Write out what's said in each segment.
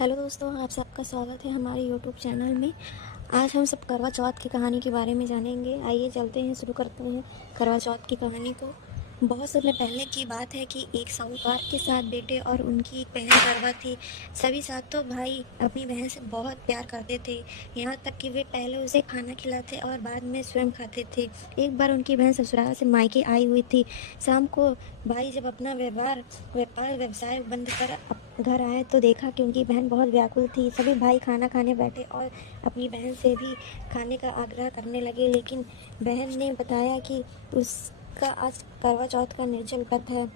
Hello दोस्तों, आप सबका स्वागत है हमारे यूट्यूब चैनल में। आज हम सब करवा चौथ की कहानी के बारे में जानेंगे। आइए चलते हैं, शुरू करते हैं करवा चौथ की कहानी को। बहुत समय पहले की बात है कि एक साहूकार के 7 बेटे और उनकी एक बहन करवा थी। सभी सातों भाई अपनी बहन से बहुत प्यार करते थे, यहाँ तक कि वे पहले उसे खाना खिलाते और बाद में स्वयं खाते थे। एक बार उनकी बहन ससुराल से मायके आई हुई थी। शाम को भाई जब अपना व्यापार व्यवसाय बंद कर घर आए तो देखा कि उनकी बहन बहुत व्याकुल थी। सभी भाई खाना खाने बैठे और अपनी बहन से भी खाने का आग्रह करने लगे, लेकिन बहन ने बताया कि उसका आज करवा चौथ का निर्जल व्रत है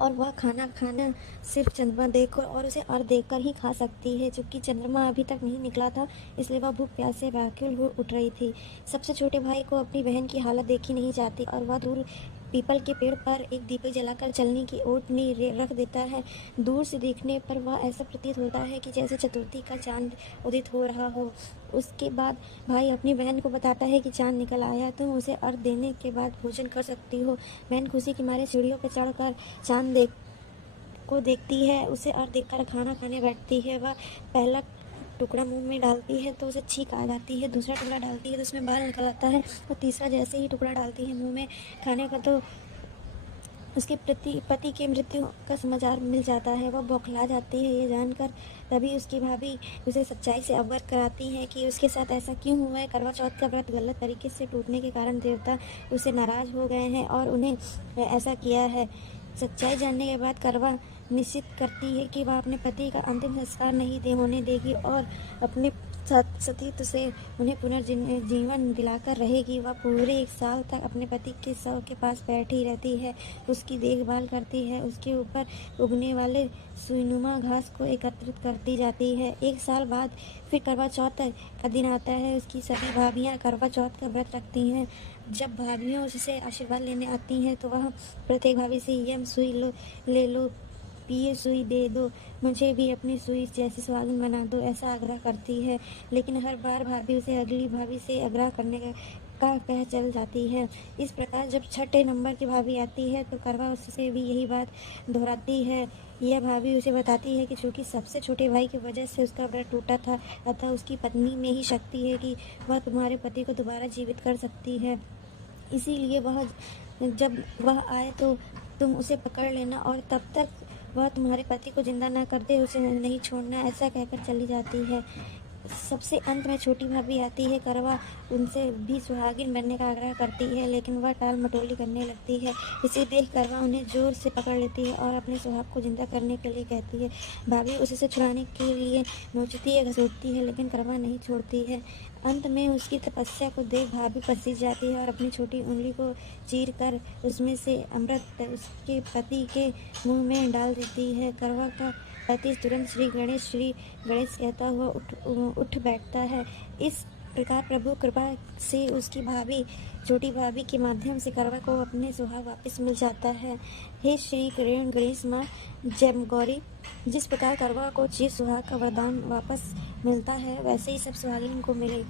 और वह खाना खाना सिर्फ चंद्रमा देखकर और उसे अर्घ देकर ही खा सकती है। चूंकि चंद्रमा अभी तक नहीं निकला था, इसलिए वह भूख प्यास से व्याकुल हो उठ रही थी। सबसे छोटे भाई को अपनी बहन की हालत देखी नहीं जाती और वह दूर पीपल के पेड़ पर एक दीपक जलाकर चलने की ओट में रख देता है। दूर से देखने पर वह ऐसा प्रतीत होता है कि जैसे चतुर्थी का चांद उदित हो रहा हो। उसके बाद भाई अपनी बहन को बताता है कि चांद निकल आया, तुम उसे अर्घ देने के बाद भोजन कर सकती हो। बहन खुशी के मारे सीढ़ियों पर चढ़कर चांद देखती है, उसे अर्घ देकर खाना खाने बैठती है। वह पहला टुकड़ा मुंह में डालती है तो उसे छींक आ जाती है, दूसरा टुकड़ा डालती है तो उसमें बाल निकल आता है और तीसरा जैसे ही टुकड़ा डालती है मुंह में खाने का तो उसके पति के मृत्यु का समाचार मिल जाता है। वह बौखला जाती है ये जानकर। तभी उसकी भाभी उसे सच्चाई से अवगत कराती है कि उसके साथ ऐसा क्यों हुआ है। करवा चौथ का व्रत गलत तरीके से टूटने के कारण देवता उससे नाराज हो गए हैं और उन्हें ऐसा किया है। सच्चाई जानने के बाद करवा निश्चित करती है कि वह अपने पति का अंतिम संस्कार नहीं होने देगी और अपने सतीत्व से उन्हें पुनर्जीवन दिलाकर रहेगी। वह पूरे 1 साल तक अपने पति के शव के पास बैठी रहती है, उसकी देखभाल करती है, उसके ऊपर उगने वाले सुईनुमा घास को एकत्रित करती जाती है। 1 साल बाद फिर करवा चौथ का दिन आता है। उसकी सभी भाभियाँ करवा चौथ का व्रत रखती हैं। जब भाभियों उससे आशीर्वाद लेने आती हैं तो वह प्रत्येक भाभी से यह सुई ले लो, पिए सुई दे दो, मुझे भी अपनी सुई जैसी सुहागिन बना दो, ऐसा आग्रह करती है। लेकिन हर बार भाभी उसे अगली भाभी से आग्रह करने का कह चल जाती है। इस प्रकार जब छठे नंबर की भाभी आती है तो करवा उससे भी यही बात दोहराती है। यह भाभी उसे बताती है कि चूंकि सबसे छोटे भाई की वजह से उसका व्रत टूटा था, अतः उसकी पत्नी में ही शक्ति है कि वह तुम्हारे पति को दोबारा जीवित कर सकती है। इसीलिए जब वह आए तो तुम उसे पकड़ लेना और तब तक वह तुम्हारे पति को जिंदा ना कर दे उसे नहीं छोड़ना, ऐसा कहकर चली जाती है। सबसे अंत में छोटी भाभी आती है। करवा उनसे भी सुहागिन बनने का आग्रह करती है, लेकिन वह टाल मटोली करने लगती है। इसे देख करवा उन्हें जोर से पकड़ लेती है और अपने सुहाग को जिंदा करने के लिए कहती है। भाभी उसे छुड़ाने के लिए नोचती है, घसीटती है, लेकिन करवा नहीं छोड़ती है। अंत में उसकी तपस्या को देख भाभी पसीज जाती है और अपनी छोटी उंगली को चीर कर उसमें से अमृत उसके पति के मुंह में डाल देती है। करवा का पति तुरंत श्री गणेश कहता हुआ उठ बैठता है। इस प्रकार प्रभु कृपा से उसकी भाभी छोटी भाभी के माध्यम से करवा को अपने सुहाग वापस मिल जाता है। हे श्री गणेश माँ जय गौरी। जिस प्रकार करवा को चिर सुहाग का वरदान वापस मिलता है, वैसे ही सब सुहागिन को मिले।